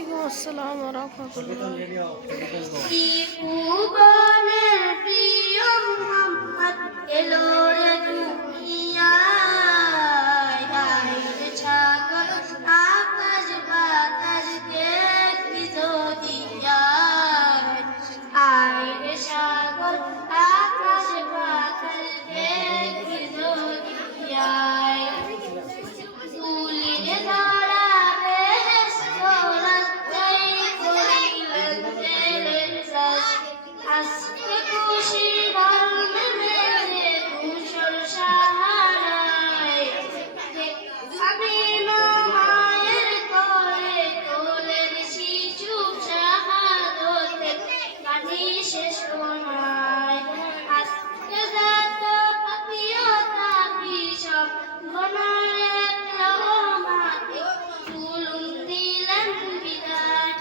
ওয়ালাইকুম আসসালাম ওয়া রাহমাতুল্লাহ। ত্রিভুবনের প্রিয় মোহাম্মদ এলো রে দুনিয়ায়। গায়ের ছাগল আকাশ বাতাস দেখি যদি যায়। আয়ের ছাগল আকাশ বাতাস দেখি যদি যায়। তুলির ধরা বেহেশত রাস্তায় করিলেন জেলের চাষ। আজকে খুশির ঢল নেমেছে ধূসর সাহারায়। আমিনা মায়ের কোলে তোলেন শিশু শাহাদতে, পানি শেষ কোনায়। আজকে যত পাপী ও তাপী সব বনারে মাটি, জুলুম দিলেন বিদায়।